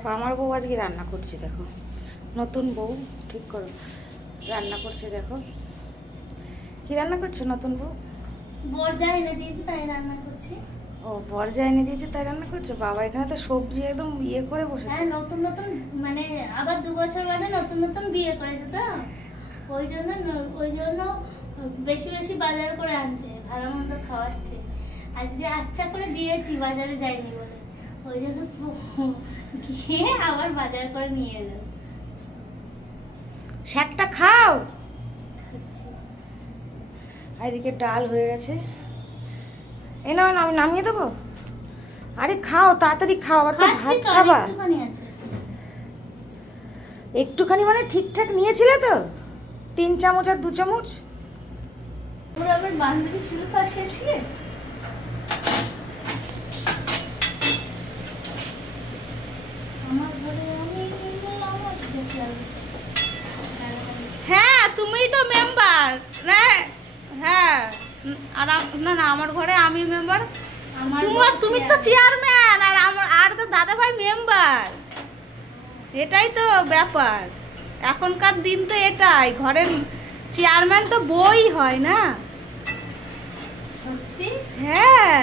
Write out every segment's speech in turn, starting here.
দেখো আমার বউ আজকে রান্না করছে, দেখো নতুন বউ, ঠিক করো রান্না করছে। দেখো কি রান্না করছে নতুন বউ? বরজা এনে দিয়েছে তাই রান্না করছি। ও বরজা এনে দিয়েছে তাই রান্না করছে। বাবা এখানে তো সবজি একদম ইয়ে করে বসেছে। হ্যাঁ নতুন নতুন মানে আবার 2 বছর বাদে নতুন নতুন বিয়ে করেছে তো ওই জন্য বেশি বেশি বাজার করে আনছে, ভালো মন্দ খাওয়াচ্ছে। আজকে আচ্ছা করে দিয়েছি, বাজারে যাইনি বলে, ওই জন্য গিয়ে আবার বাজার করে নিয়ে এলো। শাকটা খাও। খাচ্ছি। এদিকে ডাল হয়ে গেছে, এই নাও আমি নামিয়ে দেবো। আরে খাও তাড়াতাড়ি খাও, আবার তো ভাত খাবা। একটুখানি মানে ঠিকঠাক নিয়েছিলে তো? 3 চামচ আর 2 চামচ। পুরো আমার বান্ধবী শিল্পা শেঠে আমার ঘরে হ্যাঁ তুমিই তো মেম্বার না? হ্যাঁ আর না না আমার ঘরে আমি মেম্বার, তুমি তো চেয়ারম্যান আর আর তো দাদা ভাই মেম্বার। এটাই তো ব্যাপার, এখনকার দিন তো এটাই, ঘরের চেয়ারম্যান তো বই হয় না? সত্যি? হ্যাঁ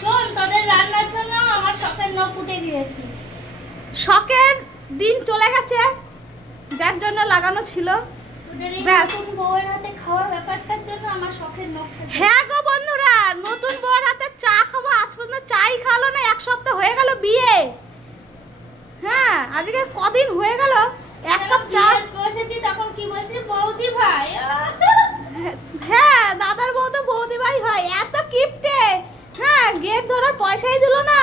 শোন, তোদের রান্নার জন্য আমার শখের নখ উঠে গিয়েছে। শখের দিন চলে গেছে, যার জন্য লাগানো ছিল। তোদের এই নতুন বউয়ের হাতে খাওয়ার ব্যাপারটার জন্য আমার শখের নখ। হ্যাঁ গো বন্ধুরা, নতুন বউয়ের হাতে চা খাবো, আজ পর্যন্ত চাই খাওয়ালো না। 1 সপ্তাহ হয়ে গেল বিয়ে। হ্যাঁ আজকে কদিন হয়ে গেল, 1 কাপ চা বসেছি তখন কি বলছিস? বৌদি ভাই। হ্যাঁ দাদার বউ তো বৌদি ভাই হয়, এত কিপটে। হ্যাঁ গেট ধরার পয়সাই দিল না,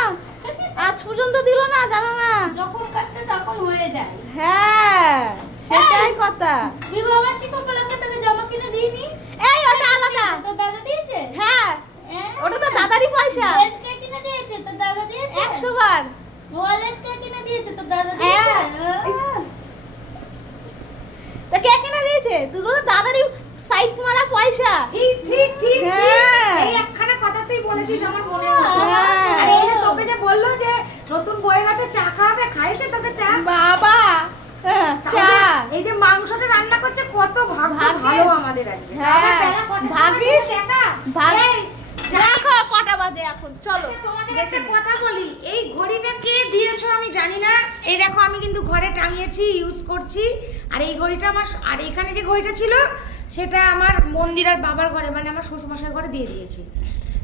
আজ পর্যন্ত দিল না, জানো না? যখন কাটতে তখন হয়ে যায়। হ্যাঁ সেটাই কথা। বিবাহবার্ষিকী উপলক্ষে তোকে জামা কিনে দিইনি? এই ওটা আলাদা। তোর দাদা দিয়েছে? হ্যাঁ ওটা তো দাদারই পয়সা। ওয়ালেট কে কিনে দিয়েছে? তোর দাদা দিয়েছে? 100 বার। ওয়ালেট কে কিনে দিয়েছে? তোর দাদা দিয়েছে? তা কে কিনে দিয়েছে? তুই তো দাদারই সাইড মারা পয়সা। ঠিক ঠিক ঠিক হ্যাঁ। এই একখানা কথা তুই বলেছিস আমার মনে আছে। আর এই যে তোকে যে বললো যে নতুন বউয়ের হাতে চা খাবে, খাইছে তোকে চা? বাবা চা, এই যে মাংসটা রান্না করছে, কত ভাগ্য ভালো আমাদের আজকে। হ্যাঁ ভাগিস ভাগ। এই দেখো কটা বাজে এখন, চলো তোমাদের একটা কথা বলি, এই ঘড়িটা কে দিয়েছো আমি জানি না। এই দেখো আমি কিন্তু ঘরে টাঙিয়েছি, ইউজ করছি। আর এই ঘড়িটা আমার, আর এখানে যে ঘড়িটা ছিল সেটা আমার মন্দির আর বাবার ঘরে, মানে আমার শ্বশুরমশাইয়ের ঘরে দিয়ে দিয়েছি।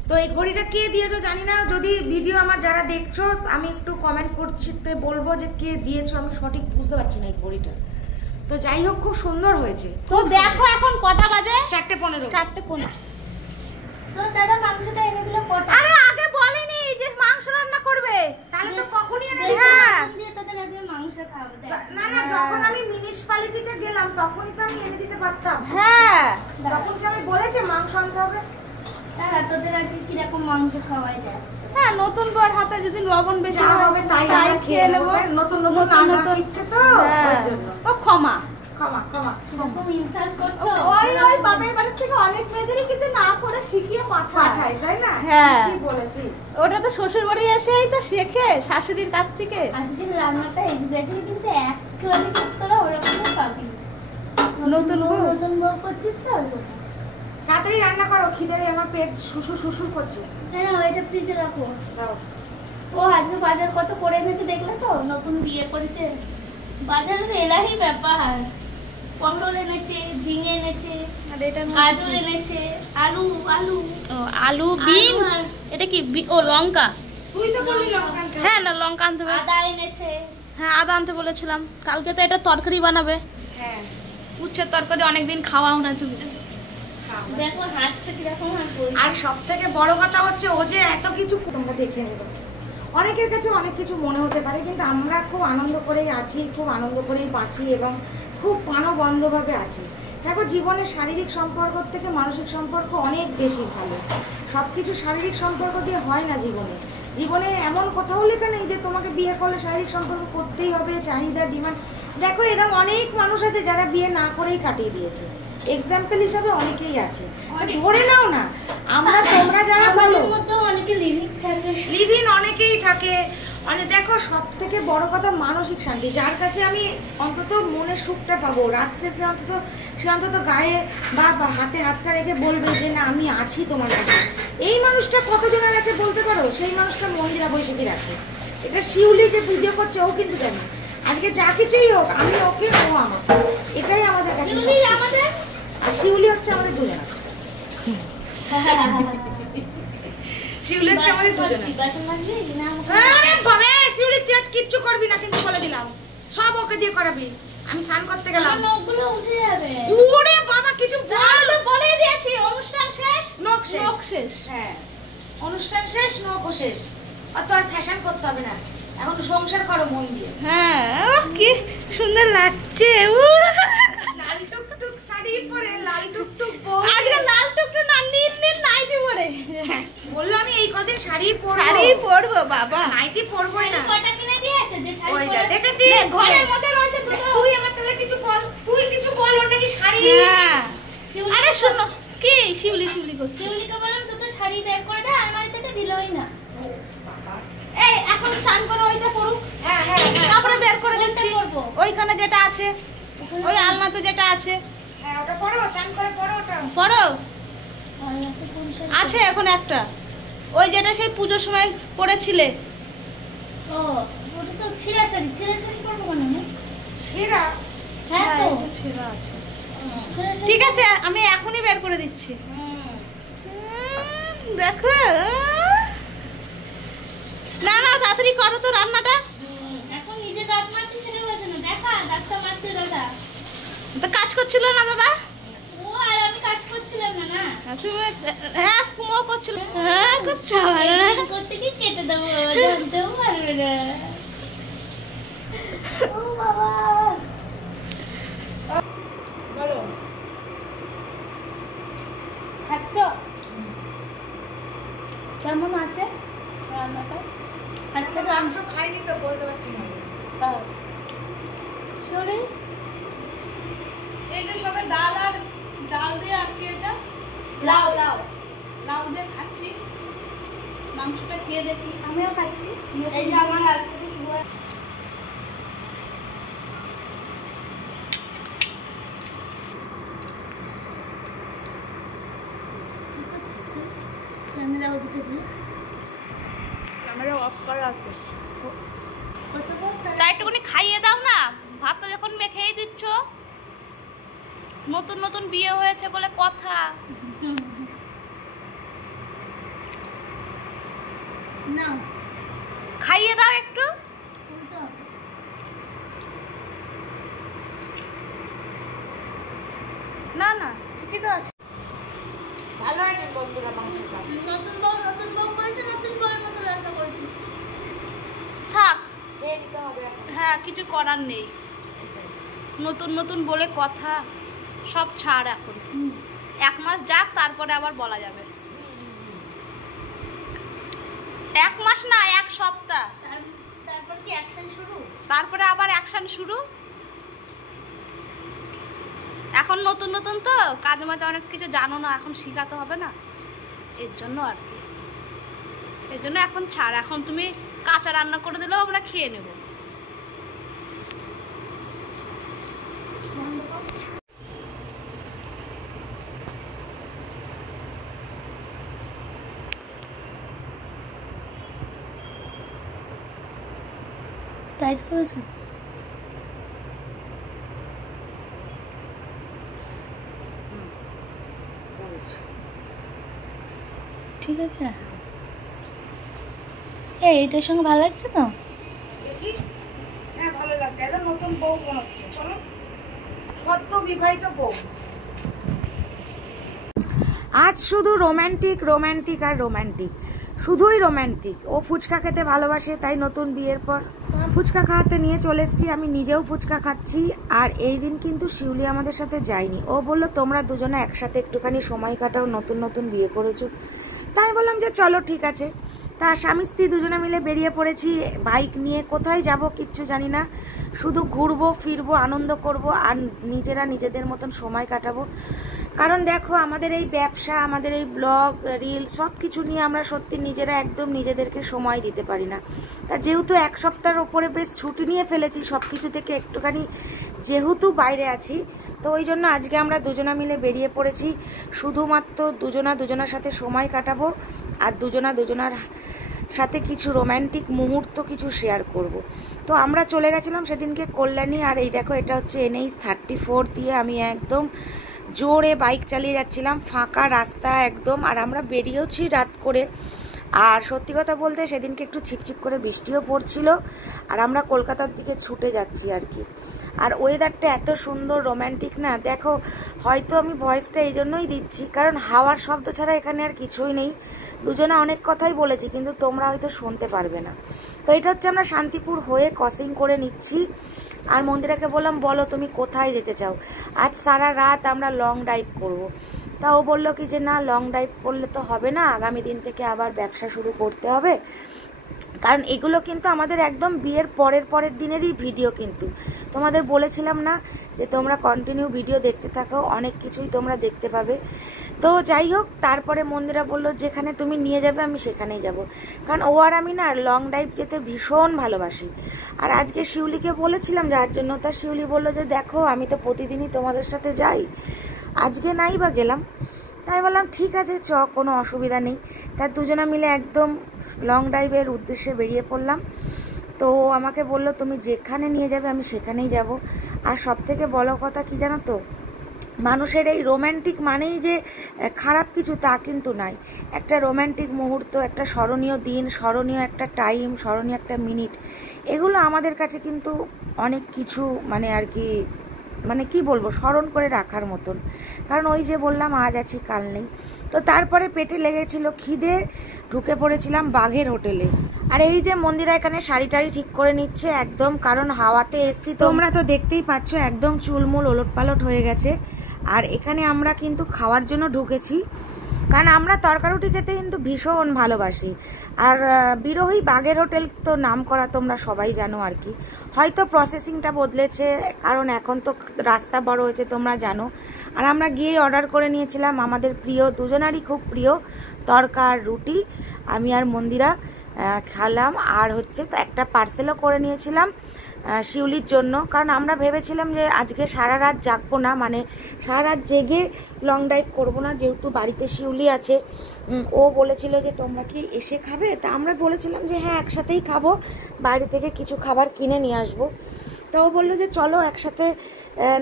তো এই ঘড়িটা কে দিয়েছো জানি না। যদি ভিডিও আমার যারা দেখছো আমি একটু কমেন্ট করছি, তো বলবো যে কে দিয়েছো, আমি সঠিক বুঝতে পারছি না এই ঘড়িটা। তো যাই হোক খুব সুন্দর হয়েছে। তো দেখো এখন কটা বাজে? 4:15। 4:15। তোর দাদা মাংসটা এনে দিল কটা? আরে আগে বলেনি যে মাংস রান্না করবে, তাহলে তো কখনই এনে হ্যাঁ দিয়ে তোদের আজকে মাংস খাওয়াবে। না না, যখন আমি মিউনিসিপ্যালিটিতে গেলাম তখনই তো আমি এনে দিতে পারতাম। হ্যাঁ তখন কি আমি বলেছি মাংস আনতে হবে? হ্যাঁ তোদের আজকে কিরকম মাংস খাওয়াই যায়। হ্যাঁ নতুন বউয়ের হাতে যদি লবণ বেশি যা হয় হবে তাই তাই আমরা খেয়ে নেবো। নতুন নতুন রান্না শিখছে তো ওই জন্য। ও ক্ষমা ক্ষমা ক্ষমা। এরকম ইনসাল্ট করছো? ওই বাপের বাড়ি থেকে অনেক মেয়েদেরই কিছু না করে শিখিয়ে পাঠায়, পাঠাই তাই না? হ্যাঁ। কি বলেছিস? ওটা তো শ্বশুর বাড়ি এসেই তো শেখে শাশুড়ির কাছ থেকে। আজকের রান্নাটা এক্স্যাক্টলি কিন্তু অ্যাকচুয়ালি তোরা ওরকমই পাবি। নতুন বউ করছিস তো? তাড়াতাড়ি রান্না করো, খিদে আমার পেট শুশুর করছে। হ্যাঁ ওইটা ফ্রিজে রাখো। দাও। ও আজকে বাজার কত করে এনেছে দেখলে তো? নতুন বিয়ে করেছে, বাজারের এলাহি ব্যাপার। পটল এনেছে, ঝিঙে এনেছে, আর এটা গাজর এনেছে, আলু আলু আলু বিনস, এটা কি ও লঙ্কা? তুই তো বললি লঙ্কা আনতে। হ্যাঁ না লঙ্কা আনতে হবে। আদা এনেছে। হ্যাঁ আদা আনতে বলেছিলাম। কালকে তো এটা তরকারি বানাবে। হ্যাঁ উচ্ছের তরকারি অনেকদিন খাওয়াও না তুমি। দেখো হাসছে কিরকম। আর সব থেকে বড় কথা হচ্ছে ও যে এত কিছু তোমরা দেখে নেবে। অনেকের কাছে অনেক কিছু মনে হতে পারে, কিন্তু আমরা খুব আনন্দ করেই আছি, খুব আনন্দ করেই বাঁচি এবং খুব প্রাণবন্ধভাবে আছি। দেখো জীবনে শারীরিক সম্পর্ক থেকে মানসিক সম্পর্ক অনেক বেশি ভালো। সব কিছু শারীরিক সম্পর্ক দিয়ে হয় না জীবনে। জীবনে এমন কোথাও লেখা নেই যে তোমাকে বিয়ে করলে শারীরিক সম্পর্ক করতেই হবে, চাহিদা ডিমান্ড। দেখো এরকম অনেক মানুষ আছে যারা বিয়ে না করেই কাটিয়ে দিয়েছে, এক্সাম্পল হিসাবে অনেকেই আছে। ধরে নাও না, আমরা তোমরা যারা বলো মধ্যে অনেকে লিভিং থাকে, লিভিন অনেকেই থাকে, মানে দেখো সব থেকে বড় কথা মানসিক শান্তি, যার কাছে আমি অন্তত মনের সুখটা পাবো রাত শেষে, অন্তত সে অন্তত গায়ে বা হাতে হাতটা রেখে বলবে যে না আমি আছি তোমার কাছে। এই মানুষটা কতজনের আছে বলতে পারো? সেই মানুষটা মন্দিরা বৈশাখীর আছে। এটা শিউলি যে ভিডিও করছে ও কিন্তু জানে আজকে যা কিছুই হোক আমি ওকে, ও আমার, এটাই আমাদের কাছে। আর শিউলি হচ্ছে আমাদের দুজনা, শিউলি হচ্ছে আমাদের দুজনা। আরে বাবা শিউলি তুই আজ কিচ্ছু করবি না কিন্তু বলে দিলাম, সব ওকে দিয়ে করাবি। আমি স্নান করতে গেলাম, নখগুলো উঠে যাবে। ওরে বাবা কিছু বলে দিয়েছি অনুষ্ঠান শেষ নখ শেষ। হ্যাঁ অনুষ্ঠান শেষ নখও শেষ, অত আর ফ্যাশন করতে হবে না, এখন সংসার করো মন দিয়ে। হ্যাঁ কি সুন্দর লাগছে। লাল টুকটুক শাড়ি পরে লাল টুকটুক বউ, আজকে লাল টুকটুক না নীল নীল নাইটি পরে বললো আমি এই কদিন শাড়ি পরবো বাবা, নাইটি পরবোই না। কটা কিনে দিয়েছে যে শাড়ি ওই পরে? দেখেছিস ঘরের মধ্যে রয়েছে দুটো। তুই আমার তাহলে কিছু বল, তুই কিছু বল, ওর নাকি শাড়ি। হ্যাঁ আরে শোনো কি শিউলি করছে। শিউলিকে বললাম দুটো শাড়ি বের করে দে, আলমারি থেকে দিলই না। এই এখন স্নান করে ওইটা পড়ুক, হ্যাঁ হ্যাঁ তারপরে বের করে কোনটা দিচ্ছি। পরবো? ওইখানে যেটা আছে, ওই আলনাতে যেটা আছে হ্যাঁ ওটা পরো, চান করে পরো ওটা। পড়ো। আলনাতে কোন শাড়ি? আছে এখন একটা, ওই যেটা সেই পুজোর সময় পরেছিলে। ও ওটা তো ছিঁড়া শাড়ি, ছিঁড়া শাড়ি পরবো কেন আমি? ছেঁড়া? হ্যাঁ তো ছেঁড়া আছে। ছিঁড়া শাড়ি। ঠিক আছে আমি এখনই বের করে দিচ্ছি। দেখো না না তাড়াতাড়ি করো তো রান্নাটা। এখন নিজে দাঁত মারতে সেটা বলছে না, দেখা দাঁতটা মারতে দাদা। তো কাজ করছিল না দাদা? ও আর আমি কাজ করছিলাম না না। তুমি হ্যাঁ কুমো করছিল, হ্যাঁ করছো ভালো না। করতে কি কেটে দেবো, জানতেও পারবে না। ও বাবা বলো খাচ্ছ? কেমন আছে রান্নাটা? একটা মাংস খাইনি তো বলতে পারছি না। শরীর এই যে সবে ডাল আর ডাল দিয়ে আটকে এটা লাউ লাউ লাউ দিয়ে খাচ্ছি। মাংসটা খেয়ে দেখি। আমিও খাচ্ছি। এই যে আমার আজ থেকে শুরু হয়। কি করছিস তুই? ক্যামেরা ওদিকে দিয়ে ক্যামেরা অফ করা আছে। কত বড় তাই একটুখানি খাইয়ে দাও না, ভাতটা যখন মেখেই দিচ্ছ। নতুন নতুন বিয়ে হয়েছে বলে কথা। না খাইয়ে দাও একটু। উল্টো হবে। না না ঠিকই তো আছে। ভালো হয়নি বন্ধুরা মাংসটা। নতুন বউ করেছে, নতুন বউয়ের মতো রান্না করেছি। থাক, খেয়ে নিতে হবে এখন। হ্যাঁ কিছু করার নেই। নতুন নতুন বলে কথা, সব ছাড় এখন। 1 মাস যাক তারপরে আবার বলা যাবে। 1 মাস না 1 সপ্তাহ, তারপর কি অ্যাকশন শুরু? তারপরে আবার অ্যাকশন শুরু। এখন নতুন নতুন তো কাজ মাঝে অনেক কিছু জানো না, এখন শেখাতে হবে না, এর জন্য আর কি। এর জন্য এখন ছাড়। এখন তুমি কাঁচা রান্না করে দিলেও আমরা খেয়ে নেব। টাইট করেছো? ঠিক আছে। এইটার সঙ্গে ভালো লাগছে তো? দেখি হ্যাঁ ভালো লাগছে। একদম নতুন বউ মনে হচ্ছে। চলো সদ্য বিবাহিত বউ। আজ শুধু রোম্যান্টিক রোম্যান্টিক আর রোম্যান্টিক, শুধুই রোম্যান্টিক। ও ফুচকা খেতে ভালোবাসে, তাই নতুন বিয়ের পর ফুচকা খাওয়াতে নিয়ে চলে এসেছি। আমি নিজেও ফুচকা খাচ্ছি। আর এই দিন কিন্তু শিউলি আমাদের সাথে যায়নি। ও বলল তোমরা দুজনে একসাথে একটুখানি সময় কাটাও, নতুন নতুন বিয়ে করেছো। তাই বললাম যে চলো ঠিক আছে। তা স্বামী স্ত্রী দুজনে মিলে বেরিয়ে পড়েছি বাইক নিয়ে। কোথায় যাব কিচ্ছু জানি না, শুধু ঘুরবো ফিরবো আনন্দ করব আর নিজেরা নিজেদের মতন সময় কাটাবো। কারণ দেখো আমাদের এই ব্যবসা, আমাদের এই ব্লগ রিল সব কিছু নিয়ে আমরা সত্যি নিজেরা একদম নিজেদেরকে সময় দিতে পারি না। তা যেহেতু এক সপ্তাহের ওপরে বেশ ছুটি নিয়ে ফেলেছি সব কিছু থেকে একটুখানি, যেহেতু বাইরে আছি, তো ওই জন্য আজকে আমরা দুজনা মিলে বেরিয়ে পড়েছি। শুধুমাত্র দুজনার সাথে সময় কাটাবো আর দুজনার সাথে কিছু রোম্যান্টিক মুহূর্ত কিছু শেয়ার করব। তো আমরা চলে গেছিলাম সেদিনকে কল্যাণী। আর এই দেখো এটা হচ্ছে NH 34 দিয়ে আমি একদম জোরে বাইক চালিয়ে যাচ্ছিলাম, ফাঁকা রাস্তা একদম। আর আমরা বেরিয়েওছি রাত করে। আর সত্যি কথা বলতে সেদিনকে একটু ছিপছিপ করে বৃষ্টিও পড়ছিল। আর আমরা কলকাতার দিকে ছুটে যাচ্ছি আর কি। আর ওয়েদারটা এত সুন্দর রোম্যান্টিক না, দেখো হয়তো আমি ভয়েসটা এই জন্যই দিচ্ছি কারণ হাওয়ার শব্দ ছাড়া এখানে আর কিছুই নেই। দুজনে অনেক কথাই বলেছি কিন্তু তোমরা হয়তো শুনতে পারবে না। তো এটা হচ্ছে আমরা শান্তিপুর হয়ে ক্রসিং করে নিচ্ছি। আর মন্দিরাকে বললাম বলো তুমি কোথায় যেতে চাও, আজ সারা রাত আমরা লং ড্রাইভ করব। তা ও বললো কি যে না, লং ড্রাইভ করলে তো হবে না, আগামী দিন থেকে আবার ব্যবসা শুরু করতে হবে। কারণ এগুলো কিন্তু আমাদের একদম বিয়ের পরের দিনেরই ভিডিও। কিন্তু তোমাদের বলেছিলাম না যে তোমরা কন্টিনিউ ভিডিও দেখতে থাকো, অনেক কিছুই তোমরা দেখতে পাবে। তো যাই হোক, তারপরে মন্দিরা বললো যেখানে তুমি নিয়ে যাবে আমি সেখানেই যাব। কারণ ও আর আমি না লং ড্রাইভ যেতে ভীষণ ভালোবাসি। আর আজকে শিউলিকে বলেছিলাম যাওয়ার জন্য, তা শিউলি বললো যে দেখো আমি তো প্রতিদিনই তোমাদের সাথে যাই, আজকে নাই বা গেলাম। তাই বললাম ঠিক আছে চ, কোনো অসুবিধা নেই। তাই দুজনা মিলে একদম লং ড্রাইভের উদ্দেশ্যে বেরিয়ে পড়লাম। তো আমাকে বললো তুমি যেখানে নিয়ে যাবে আমি সেখানেই যাব। আর সব থেকে বড় কথা কি জানো তো, মানুষের এই রোম্যান্টিক মানেই যে খারাপ কিছু তা কিন্তু নাই। একটা রোম্যান্টিক মুহূর্ত, একটা স্মরণীয় দিন, স্মরণীয় একটা টাইম, স্মরণীয় একটা মিনিট, এগুলো আমাদের কাছে কিন্তু অনেক কিছু মানে আর কি, মানে কি বলবো, স্মরণ করে রাখার মতন। কারণ ওই যে বললাম আজ আছি কাল নেই। তো তারপরে পেটে লেগেছিল খিদে, ঢুকে পড়েছিলাম বাঘের হোটেলে। আর এই যে মন্দিরা এখানে শাড়ি টাড়ি ঠিক করে নিচ্ছে একদম, কারণ হাওয়াতে এসছি তোমরা তো দেখতেই পাচ্ছ একদম চুলমুল ওলট পালট হয়ে গেছে। আর এখানে আমরা কিন্তু খাওয়ার জন্য ঢুকেছি, কারণ আমরা তরকারুটি খেতে কিন্তু ভীষণ ভালোবাসি। আর বিরোহী বাঘের হোটেল তো নাম করা তোমরা সবাই জানো আর কি। হয়তো প্রসেসিংটা বদলেছে কারণ এখন তো রাস্তা বড় হয়েছে তোমরা জানো। আর আমরা গিয়ে অর্ডার করে নিয়েছিলাম আমাদের প্রিয়, দুজনারই খুব প্রিয় তরকার রুটি। আমি আর মন্দিরা খেলাম। আর হচ্ছে একটা পার্সেলও করে নিয়েছিলাম শিউলির জন্য, কারণ আমরা ভেবেছিলাম যে আজকে সারা রাত জাগবো না, মানে সারা রাত জেগে লং ড্রাইভ করবো না, যেহেতু বাড়িতে শিউলি আছে। ও বলেছিল যে তোমরা কি এসে খাবে, তা আমরা বলেছিলাম যে হ্যাঁ একসাথেই খাবো, বাইরে থেকে কিছু খাবার কিনে নিয়ে আসবো। তো ও বললো যে চলো একসাথে,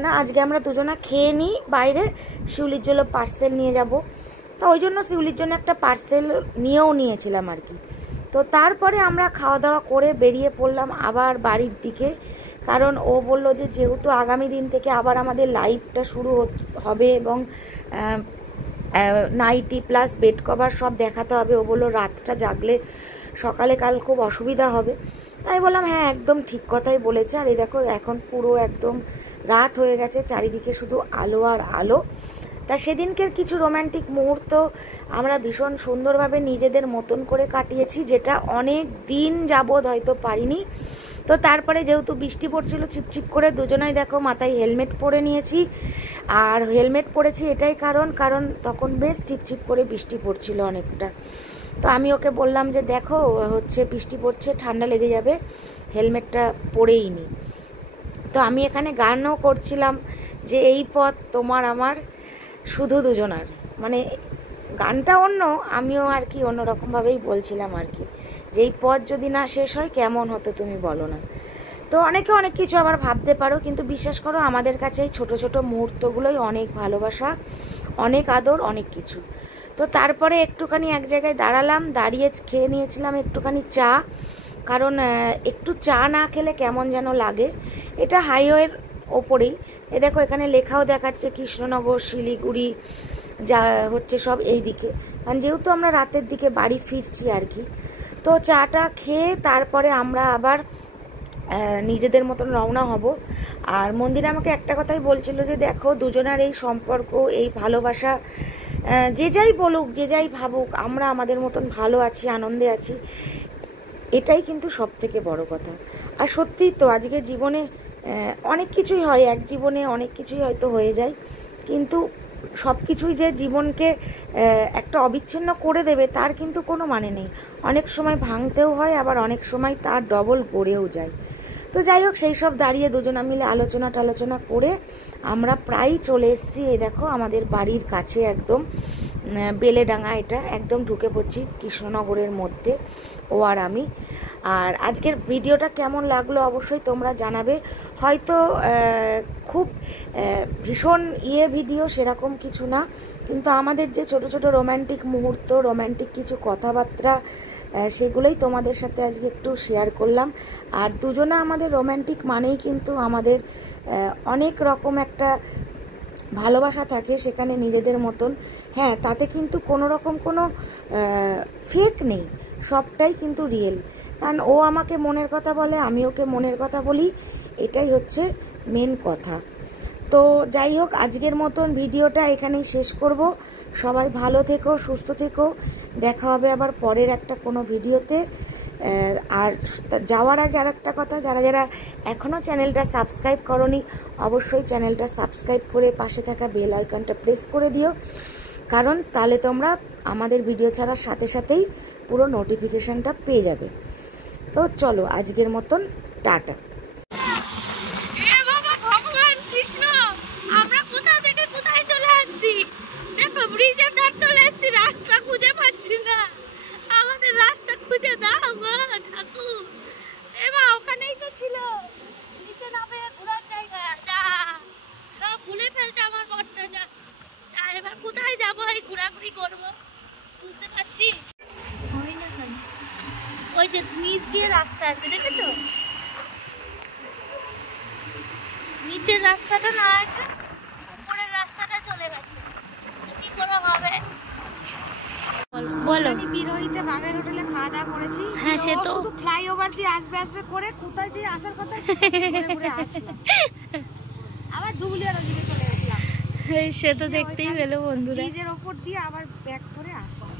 না আজকে আমরা দুজনা খেয়ে নিই বাইরে, শিউলির জন্য পার্সেল নিয়ে যাব। তো ওই জন্য শিউলির জন্য একটা পার্সেল নিয়েও নিয়েছিলাম আর কি। তো তারপরে আমরা খাওয়া দাওয়া করে বেরিয়ে পড়লাম আবার বাড়ির দিকে। কারণ ও বলল যে যেহেতু আগামী দিন থেকে আবার আমাদের লাইভটা শুরু হবে এবং নাইটি প্লাস বেড কভার সব দেখাতে হবে। ও বললো রাতটা জাগলে সকালে কাল খুব অসুবিধা হবে। তাই বললাম হ্যাঁ একদম ঠিক কথাই বলেছে। আর এই দেখো এখন পুরো একদম রাত হয়ে গেছে, চারিদিকে শুধু আলো আর আলো। তা সেদিনকের কিছু রোম্যান্টিক মুহূর্ত আমরা ভীষণ সুন্দরভাবে নিজেদের মতন করে কাটিয়েছি, যেটা অনেক দিন যাবৎ হয়তো পারিনি। তো তারপরে যেহেতু বৃষ্টি পড়ছিল চিপচিপ করে, দুজনাই দেখো মাথায় হেলমেট পরে নিয়েছি। আর হেলমেট পরেছি এটাই কারণ তখন বেশ চিপচিপ করে বৃষ্টি পড়ছিল অনেকটা। তো আমি ওকে বললাম যে দেখো হচ্ছে বৃষ্টি পড়ছে, ঠান্ডা লেগে যাবে, হেলমেটটা পরেই নি। তো আমি এখানে গানও করছিলাম যে এই পথ তোমার আমার শুধু দুজনার, মানে গানটা অন্য, আমিও আর কি অন্যরকমভাবেই বলছিলাম আর কি, যে এই পথ যদি না শেষ হয় কেমন হতো তুমি বলো না। তো অনেকে অনেক কিছু আবার ভাবতে পারো, কিন্তু বিশ্বাস করো আমাদের কাছে এই ছোটো ছোটো মুহূর্তগুলোই অনেক ভালোবাসা, অনেক আদর, অনেক কিছু। তো তারপরে একটুখানি এক জায়গায় দাঁড়ালাম, দাঁড়িয়ে খেয়ে নিয়েছিলাম একটুখানি চা, কারণ একটু চা না খেলে কেমন যেন লাগে। এটা হাইওয়ের ওপরেই, এ দেখো এখানে লেখাও দেখাচ্ছে কৃষ্ণনগর, শিলিগুড়ি যা হচ্ছে সব এই দিকে, কারণ যেহেতু আমরা রাতের দিকে বাড়ি ফিরছি আর কি। তো চাটা খেয়ে তারপরে আমরা আবার নিজেদের মতন রওনা হব। আর মন্দিরে আমাকে একটা কথাই বলছিল যে দেখো দুজনার এই সম্পর্ক, এই ভালোবাসা, যে যাই বলুক যে যাই ভাবুক, আমরা আমাদের মতন ভালো আছি, আনন্দে আছি, এটাই কিন্তু সব থেকে বড় কথা। আর সত্যিই তো আজকে জীবনে অনেক কিছুই হয়, এক জীবনে অনেক কিছুই হয়তো হয়ে যায়, কিন্তু সব কিছুই যে জীবনকে একটা অবিচ্ছিন্ন করে দেবে তার কিন্তু কোনো মানে নেই। অনেক সময় ভাঙতেও হয়, আবার অনেক সময় তার ডবল গড়েও যায়। তো যাই হোক, সেই সব দাঁড়িয়ে দুজনা মিলে আলোচনা করে আমরা প্রায় চলে এসেছি। এই দেখো আমাদের বাড়ির কাছে একদম বেলেডাঙ্গা, এটা একদম ঢুকে পড়ছি কৃষ্ণনগরের মধ্যে, ও আর আমি। আর আজকের ভিডিওটা কেমন লাগলো অবশ্যই তোমরা জানাবে। হয়তো খুব ভীষণ ভিডিও সেরকম কিছু না, কিন্তু আমাদের যে ছোট ছোট রোম্যান্টিক মুহূর্ত, রোম্যান্টিক কিছু কথাবার্তা, সেগুলোই তোমাদের সাথে আজকে একটু শেয়ার করলাম। আর দুজনা আমাদের রোম্যান্টিক মানেই কিন্তু আমাদের অনেক রকম একটা ভালোবাসা থাকে সেখানে নিজেদের মতন। হ্যাঁ, তাতে কিন্তু কোনো রকম কোনো ফেক নেই, সবটাই কিন্তু রিয়েল। কারণ ও আমাকে মনের কথা বলে, আমি ওকে মনের কথা বলি, এটাই হচ্ছে মেন কথা। তো যাই হোক, আজকের মতন ভিডিওটা এখানেই শেষ করব। সবাই ভালো থেকো, সুস্থ থেকো, দেখা হবে আবার পরের একটা কোনো ভিডিওতে। আর যাওয়ার আগে আর একটা কথা, যারা যারা এখনও চ্যানেলটা সাবস্ক্রাইব করোনি অবশ্যই চ্যানেলটা সাবস্ক্রাইব করে পাশে থাকা বেল আইকনটা প্রেস করে দিও, কারণ তাহলে তোমরা আমাদের ভিডিও ছাড়ার সাথে সাথেই পুরো নোটিফিকেশানটা পেয়ে যাবে। তো চলো, আজকের মতন টাটা। আমরা কোথা থেকে কোথায় চলে আসছি, দেখো ব্রিজের ধার চলে আসছি, রাস্তা খুঁজে পাচ্ছি না, আমাদের রাস্তা খুঁজে দাও গো ঠাকুর। এমা ওখানেই তো ছিল, নিচে নামে ঘোরার জায়গা, যা সব ভুলে ফেলছে আমার বরটা। যা এবার কোথায় যাবো, এই ঘোরাঘুরি করবো বুঝতে পারছি। ওই যে নিচ দিয়ে রাস্তা আছে, দেখেছো? নিচের রাস্তাটা না আছে, উপরের রাস্তাটা চলে গেছে, কি করে হবে বলো? বিরোহিতে বাগের হোটেলে খাওয়া দাওয়া করেছি। হ্যাঁ, সে তো শুধু ফ্লাইওভার দিয়ে আসবে করে কোথায় দিয়ে আসার কথা ঘুরে আসলাম, আবার ধুবুলিয়ার ওদিকে চলে গেছিলাম। সে তো দেখতেই পেলো বন্ধুরা, ব্রিজের ওপর দিয়ে আবার ব্যাক করে আসলাম।